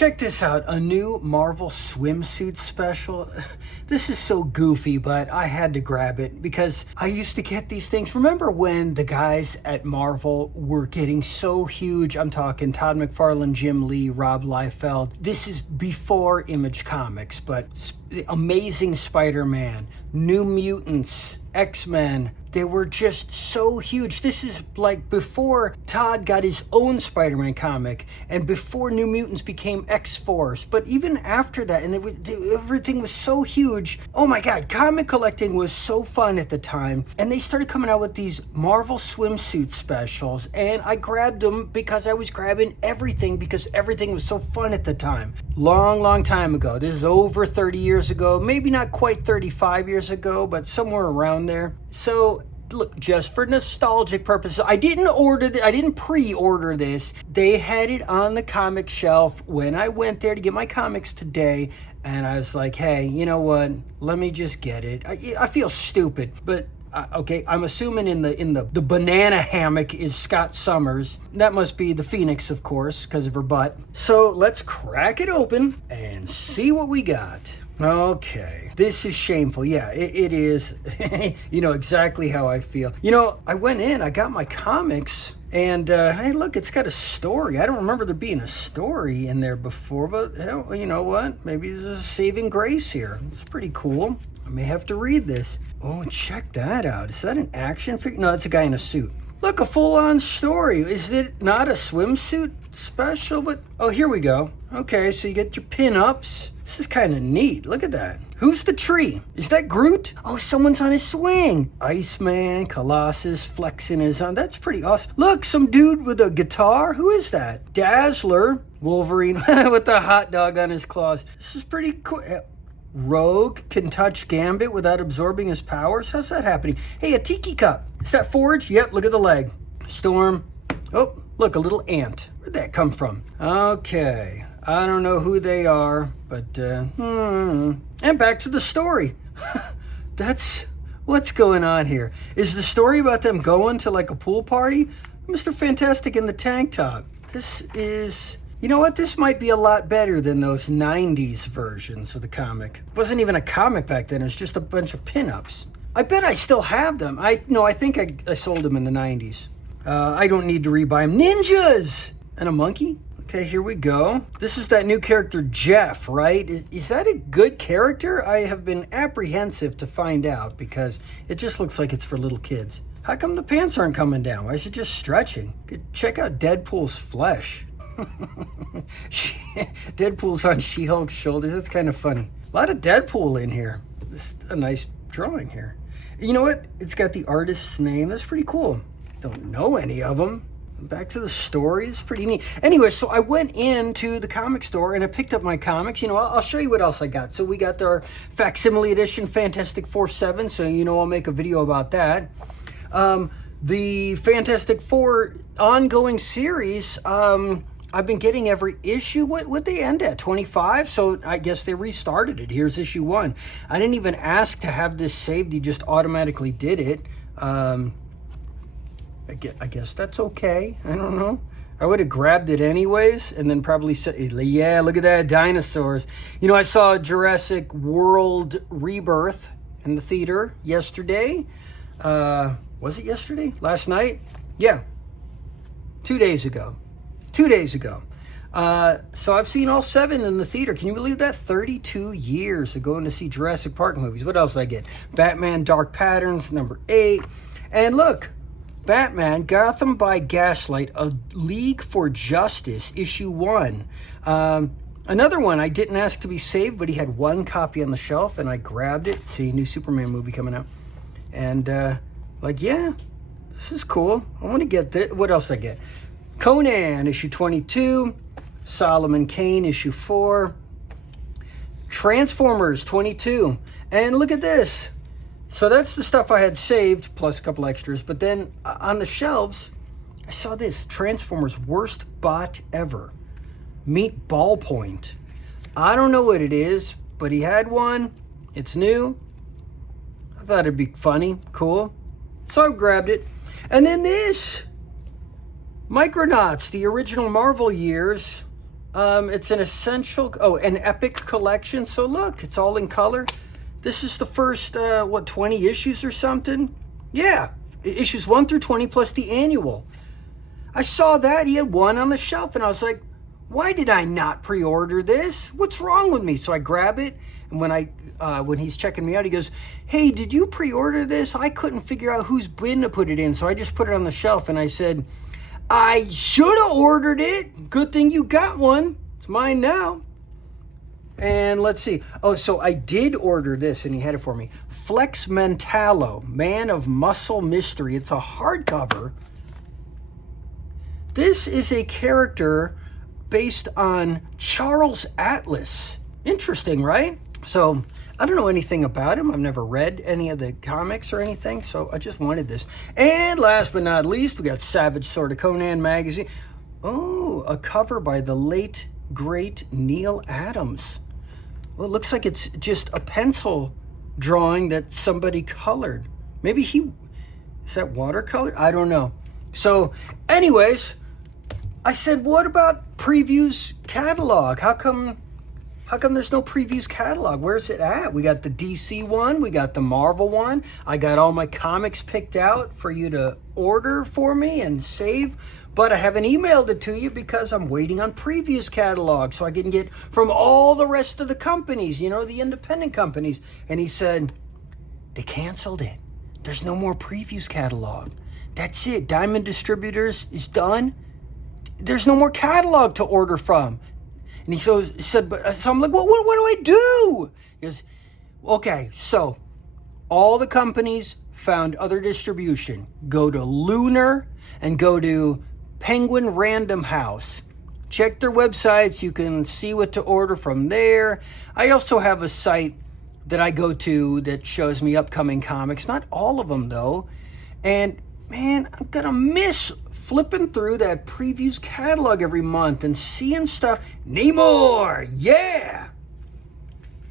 Check this out, a new Marvel Swimsuit special. This is so goofy, but I had to grab it because I used to get these things. Remember when the guys at Marvel were getting so huge? I'm talking Todd McFarlane, Jim Lee, Rob Liefeld. This is before Image Comics, but Amazing Spider-Man, New Mutants, X-Men, they were just so huge. This is like before Todd got his own Spider-Man comic and before New Mutants became X-Force. But even after that, and everything was so huge. Oh my God, comic collecting was so fun at the time. And they started coming out with these Marvel Swimsuit specials. And I grabbed them because I was grabbing everything because everything was so fun at the time. Long time ago. This is over 30 years ago. Maybe not quite 35 years ago, but somewhere around there. So look, just for nostalgic purposes, I didn't pre-order this. They had it on the comic shelf when I went there to get my comics today, and I was like, hey, you know what? Let me just get it. I feel stupid, but okay, I'm assuming in the banana hammock is Scott Summers. That must be the Phoenix, of course, because of her butt. So let's crack it open and see what we got. Okay, this is shameful. Yeah, it is. You know exactly how I feel. You know, I went in, I got my comics, and hey, look, it's got a story. I don't remember there being a story in there before, but hell, you know what? Maybe there's a saving grace here. It's pretty cool. I may have to read this. Oh, check that out. Is that an action figure? No, it's a guy in a suit. Look, a full-on story. Is it not a swimsuit special? But oh, here we go. Okay, so you get your pin-ups. This is kind of neat. Look at that. Who's the tree? Is that Groot? Oh, someone's on his swing. Iceman, Colossus, flexing his arm. That's pretty awesome. Look, some dude with a guitar. Who is that? Dazzler. Wolverine with the hot dog on his claws. This is pretty cool. Rogue can touch Gambit without absorbing his powers. How's that happening? Hey, a tiki cup. Is that Forge? Yep, look at the leg. Storm. Oh, look, a little ant. Where'd that come from? Okay. I don't know who they are, but, and back to the story. That's, what's going on here? Is the story about them going to like a pool party? Mr. Fantastic in the tank top. This is, you know what? This might be a lot better than those 90s versions of the comic. It wasn't even a comic back then. It was just a bunch of pinups. I bet I still have them. I think I sold them in the 90s. I don't need to rebuy them. Ninjas! And a monkey? Okay, here we go. This is that new character, Jeff, right? Is that a good character? I have been apprehensive to find out because it just looks like it's for little kids. How come the pants aren't coming down? Why is it just stretching? Check out Deadpool's flesh. Deadpool's on She-Hulk's shoulders. That's kind of funny. A lot of Deadpool in here. This is a nice drawing here. You know what? It's got the artist's name. That's pretty cool. Don't know any of them. Back to the story. It's pretty neat. Anyway, so I went into the comic store and I picked up my comics. You know, I'll show you what else I got. So we got our facsimile edition Fantastic Four 7. So, you know, I'll make a video about that. The Fantastic Four ongoing series, I've been getting every issue. What would they end at? 25? So I guess they restarted it. Here's issue 1. I didn't even ask to have this saved. He just automatically did it. I guess that's okay. I don't know. I would have grabbed it anyways and then probably said, yeah, look at that, dinosaurs. You know, I saw Jurassic World Rebirth in the theater yesterday. Was it yesterday? Last night? Yeah. 2 days ago. 2 days ago. So I've seen all 7 in the theater. Can you believe that? 32 years of going to see Jurassic Park movies. What else did I get? Batman Dark Patterns, number 8. And look, Batman, Gotham by Gaslight, A League for Justice, issue 1. Another one I didn't ask to be saved, but he had one copy on the shelf, and I grabbed it. See, new Superman movie coming out. And, like, yeah, this is cool. I want to get this. What else did I get? Conan, issue 22. Solomon Kane, issue 4. Transformers, 22. And look at this. So that's the stuff I had saved, plus a couple extras. But then on the shelves, I saw this. Transformers Worst Bot Ever. Meet Ballpoint. I don't know what it is, but he had one. It's new. I thought it'd be funny, cool. So I grabbed it. And then this. Micronauts, the original Marvel years. It's an essential, an epic collection. So look, it's all in color. This is the first, 20 issues or something? Yeah, issues 1 through 20 plus the annual. I saw that. He had one on the shelf, and I was like, why did I not pre-order this? What's wrong with me? So I grab it, and when he's checking me out, he goes, hey, did you pre-order this? I couldn't figure out whose bin to put it in, so I just put it on the shelf, and I said, I should have ordered it. Good thing you got one. It's mine now. And let's see. Oh, so I did order this, and he had it for me. Flex Mentalo, Man of Muscle Mystery. It's a hardcover. This is a character based on Charles Atlas. Interesting, right? So I don't know anything about him. I've never read any of the comics or anything, so I just wanted this. And last but not least, we got Savage Sword of Conan magazine. Oh, a cover by the late, great Neil Adams. Well, it looks like it's just a pencil drawing that somebody colored. Maybe is that watercolor? I don't know. So, anyways, I said, what about Previews catalog? How come there's no Previews catalog? Where's it at? We got the DC one. We got the Marvel one. I got all my comics picked out for you to order for me and save. But I haven't emailed it to you because I'm waiting on Previews catalog so I can get from all the rest of the companies, the independent companies. And he said, they canceled it. There's no more Previews catalog. That's it. Diamond Distributors is done. There's no more catalog to order from. And he said, so I'm like, well, what do I do? He goes, okay, so all the companies found other distribution. Go to Lunar and go to Penguin Random House. Check their websites. You can see what to order from there. I also have a site that I go to that shows me upcoming comics. Not all of them, though. And, man, I'm going to miss flipping through that Previews catalog every month and seeing stuff. Namor, yeah!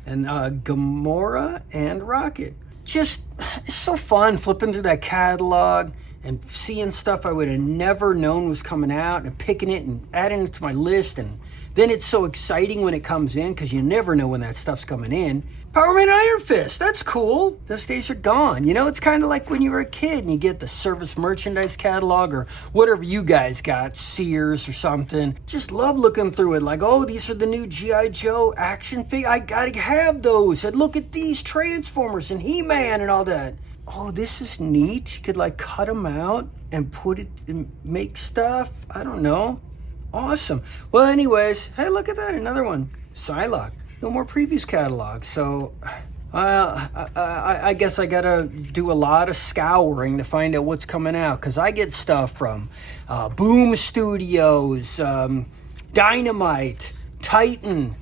And Gamora and Rocket. Just, it's so fun flipping through that catalog and seeing stuff I would have never known was coming out and picking it and adding it to my list. And then it's so exciting when it comes in because you never know when that stuff's coming in. Power Man Iron Fist, that's cool. Those days are gone. It's kind of like when you were a kid and you get the service merchandise catalog or whatever you guys got, Sears or something. Just love looking through it like, oh, these are the new G.I. Joe action figures. I gotta have those. And look at these Transformers and He-Man and all that. Oh, this is neat. You could cut them out and put it and make stuff. I don't know. Awesome. Well, anyways, hey, look at that. Another one. Psylocke. No more Previews catalog. So I guess I gotta do a lot of scouring to find out what's coming out. Because I get stuff from Boom Studios, Dynamite, Titan,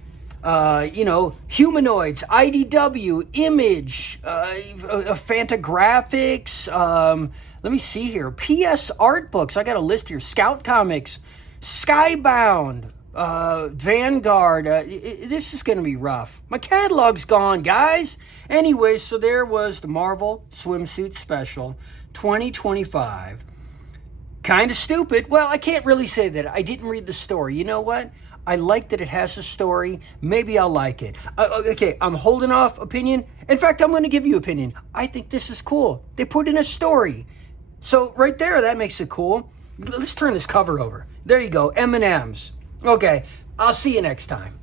Humanoids, IDW, Image, Fantagraphics, let me see here, PS Art Books, I got a list here, Scout Comics, Skybound, Vanguard, this is going to be rough. My catalog's gone, guys. Anyway, so there was the Marvel Swimsuit Special 2025. Kind of stupid. Well, I can't really say that. I didn't read the story. You know what? I like that it has a story. Maybe I'll like it. Okay, I'm holding off opinion. In fact, I'm going to give you opinion. I think this is cool. They put in a story. So right there, that makes it cool. Let's turn this cover over. There you go, M&M's. Okay, I'll see you next time.